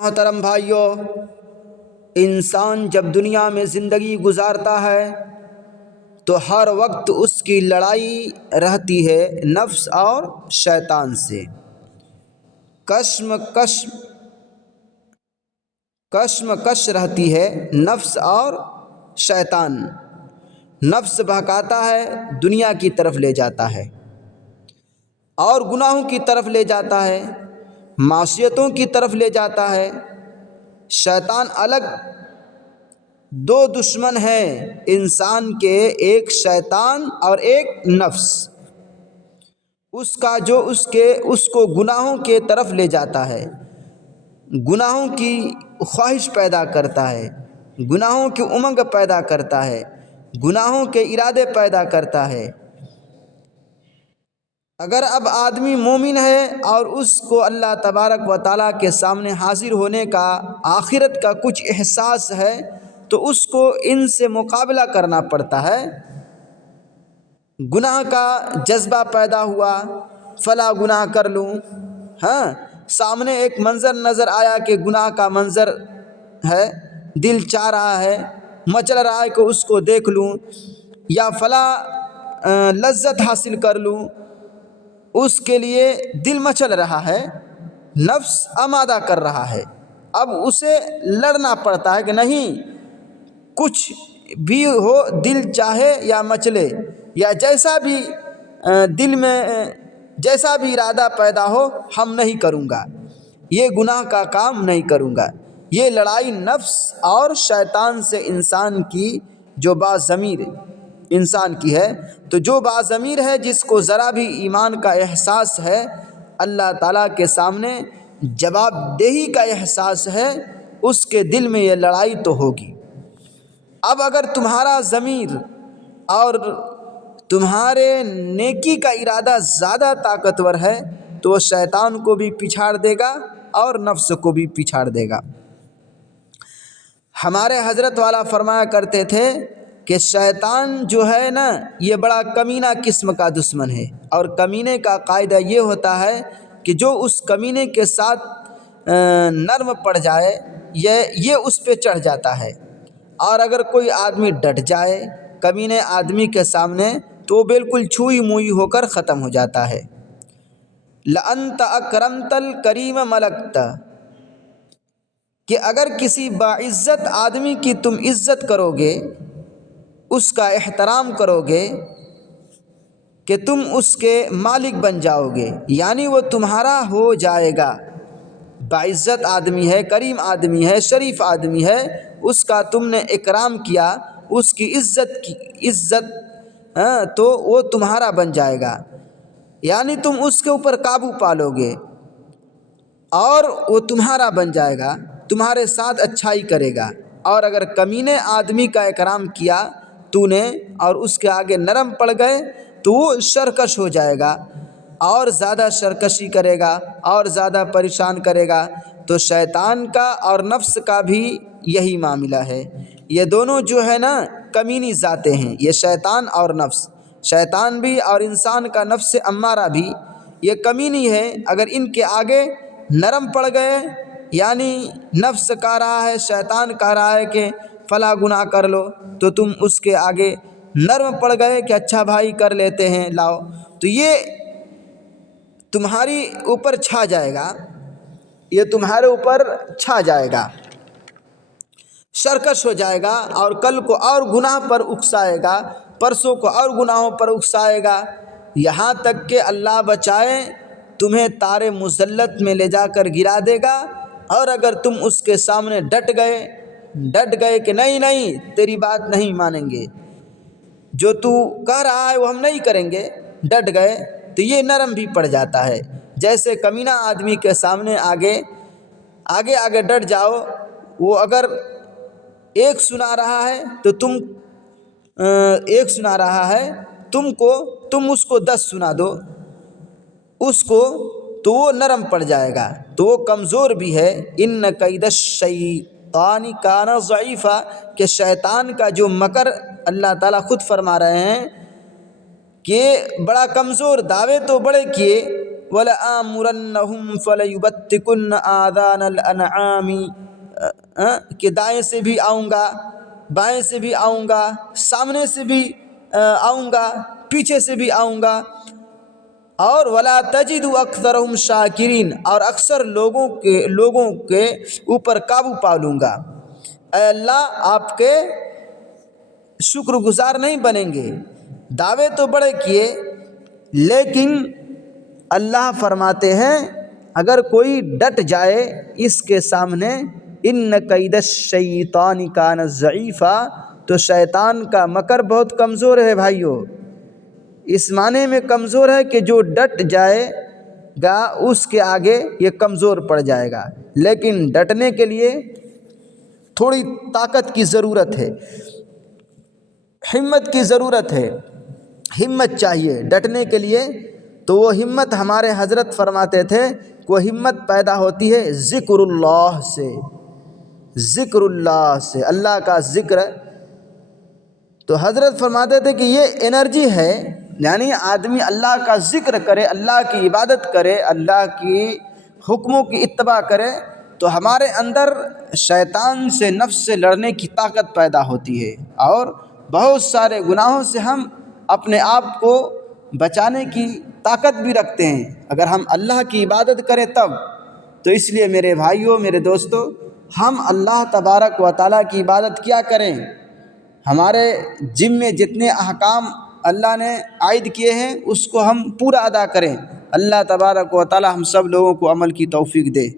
محترم بھائیوں، انسان جب دنیا میں زندگی گزارتا ہے تو ہر وقت اس کی لڑائی رہتی ہے نفس اور شیطان سے۔ کشمکش رہتی ہے نفس اور شیطان۔ نفس بہکاتا ہے، دنیا کی طرف لے جاتا ہے اور گناہوں کی طرف لے جاتا ہے، معصیتوں کی طرف لے جاتا ہے۔ شیطان الگ دو دشمن ہیں انسان کے، ایک شیطان اور ایک نفس۔ اس کو گناہوں کے طرف لے جاتا ہے، گناہوں کی خواہش پیدا کرتا ہے، گناہوں کی امنگ پیدا کرتا ہے، گناہوں کے ارادے پیدا کرتا ہے۔ اگر اب آدمی مومن ہے اور اس کو اللہ تبارک و تعالیٰ کے سامنے حاضر ہونے کا، آخرت کا کچھ احساس ہے، تو اس کو ان سے مقابلہ کرنا پڑتا ہے۔ گناہ کا جذبہ پیدا ہوا، فلاں گناہ کر لوں، سامنے ایک منظر نظر آیا کہ گناہ کا منظر ہے، دل چاہ رہا ہے، مچل رہا ہے کہ اس کو دیکھ لوں یا فلاں لذت حاصل کر لوں، اس کے لیے دل مچل رہا ہے، نفس آمادہ کر رہا ہے۔ اب اسے لڑنا پڑتا ہے کہ نہیں، کچھ بھی ہو، دل چاہے یا مچلے یا جیسا بھی دل میں جیسا بھی ارادہ پیدا ہو، ہم نہیں کروں گا، یہ گناہ کا کام نہیں کروں گا۔ یہ لڑائی نفس اور شیطان سے انسان کی جو باضمیر انسان کی ہے۔ تو جو باضمیر ہے، جس کو ذرا بھی ایمان کا احساس ہے، اللہ تعالیٰ کے سامنے جواب دہی کا احساس ہے، اس کے دل میں یہ لڑائی تو ہوگی۔ اب اگر تمہارا ضمیر اور تمہارے نیکی کا ارادہ زیادہ طاقتور ہے تو وہ شیطان کو بھی پچھاڑ دے گا اور نفس کو بھی پچھاڑ دے گا۔ ہمارے حضرت والا فرمایا کرتے تھے کہ شیطان جو ہے نا، یہ بڑا کمینہ قسم کا دشمن ہے، اور کمینے کا قاعدہ یہ ہوتا ہے کہ جو اس کمینے کے ساتھ نرم پڑ جائے، یہ اس پہ چڑھ جاتا ہے، اور اگر کوئی آدمی ڈٹ جائے کمینے آدمی کے سامنے تو وہ بالکل چھوئی موئی ہو کر ختم ہو جاتا ہے۔ لَأَنْتَ أَكْرَمْتَ الْكَرِيمَ مَلَكْتَ، کہ اگر کسی باعزت آدمی کی تم عزت کرو گے، اس کا احترام کرو گے، کہ تم اس کے مالک بن جاؤ گے، یعنی وہ تمہارا ہو جائے گا۔ باعزت آدمی ہے، کریم آدمی ہے، شریف آدمی ہے، اس کا تم نے اکرام کیا، اس کی عزت تو وہ تمہارا بن جائے گا، یعنی تم اس کے اوپر قابو پالو گے اور وہ تمہارا بن جائے گا، تمہارے ساتھ اچھائی کرے گا۔ اور اگر کمینے آدمی کا اکرام کیا تو نے اور اس کے آگے نرم پڑ گئے تو وہ سرکش ہو جائے گا اور زیادہ سرکشی کرے گا اور زیادہ پریشان کرے گا۔ تو شیطان کا اور نفس کا بھی یہی معاملہ ہے۔ یہ دونوں جو ہے نا کمینی ذاتیں ہیں، یہ شیطان اور نفس، شیطان بھی اور انسان کا نفس امارہ بھی، یہ کمینی ہے۔ اگر ان کے آگے نرم پڑ گئے، یعنی نفس کہہ رہا ہے، شیطان کہہ رہا ہے کہ فلاں گناہ کر لو، تو تم اس کے آگے نرم پڑ گئے کہ اچھا بھائی کر لیتے ہیں، لاؤ، تو یہ تمہاری اوپر چھا جائے گا، یہ تمہارے اوپر چھا جائے گا، سرکش ہو جائے گا، اور کل کو اور گناہ پر اکسائے گا، پرسوں کو اور گناہوں پر اکسائے گا، یہاں تک کہ اللہ بچائے تمہیں تارے مذلت میں لے جا کر گرا دے گا۔ اور اگر تم اس کے سامنے ڈٹ گئے کہ نہیں تیری بات نہیں مانیں گے، جو تو کہہ رہا ہے وہ ہم نہیں کریں گے، ڈٹ گئے، تو یہ نرم بھی پڑ جاتا ہے۔ جیسے کمینہ آدمی کے سامنے آگے ڈٹ جاؤ، وہ اگر ایک سنا رہا ہے تو تم اس کو 10 سنا دو اس کو، تو وہ نرم پڑ جائے گا، تو وہ کمزور بھی ہے۔ ان کید الشیطان کان ضعیفا، کہ شیطان کا جو مکر اللہ تعالیٰ خود فرما رہے ہیں کہ بڑا کمزور، دعوے تو بڑے کیے وَلَآمُرَنَّهُمْ فَلَيُبَتِّكُنَّ آذَانَ الْأَنْعَامِ کہ دائیں سے بھی آؤں گا، بائیں سے بھی آؤں گا، سامنے سے بھی آؤں گا، پیچھے سے بھی آؤں گا، اور وَلَا تَجِدُ أَكْثَرَهُمْ شَاكِرِينَ اور اکثر لوگوں کے اوپر قابو پا لوں گا۔ اے اللہ آپ کے شکر گزار نہیں بنیں گے۔ دعوے تو بڑے کیے، لیکن اللہ فرماتے ہیں اگر کوئی ڈٹ جائے اس کے سامنے، ان کید الشیطان کان ضعیفا، تو شیطان کا مکر بہت کمزور ہے بھائیو۔ اس معنی میں کمزور ہے کہ جو ڈٹ جائے گا اس کے آگے یہ کمزور پڑ جائے گا، لیکن ڈٹنے کے لیے تھوڑی طاقت کی ضرورت ہے، ہمت کی ضرورت ہے، ہمت چاہیے ڈٹنے کے لیے۔ تو وہ ہمت ہمارے حضرت فرماتے تھے کہ وہ ہمت پیدا ہوتی ہے ذکر اللہ سے، ذکر اللہ سے، اللہ کا ذکر۔ تو حضرت فرماتے تھے کہ یہ انرجی ہے، یعنی آدمی اللہ کا ذکر کرے، اللہ کی عبادت کرے، اللہ کی حکموں کی اتباع کرے، تو ہمارے اندر شیطان سے، نفس سے لڑنے کی طاقت پیدا ہوتی ہے، اور بہت سارے گناہوں سے ہم اپنے آپ کو بچانے کی طاقت بھی رکھتے ہیں اگر ہم اللہ کی عبادت کریں تب۔ تو اس لیے میرے بھائیوں، میرے دوستو، ہم اللہ تبارک و تعالیٰ کی عبادت کیا کریں، ہمارے ذمے جتنے احکام اللہ نے عائد کیے ہیں اس کو ہم پورا ادا کریں۔ اللہ تبارک و تعالیٰ ہم سب لوگوں کو عمل کی توفیق دے۔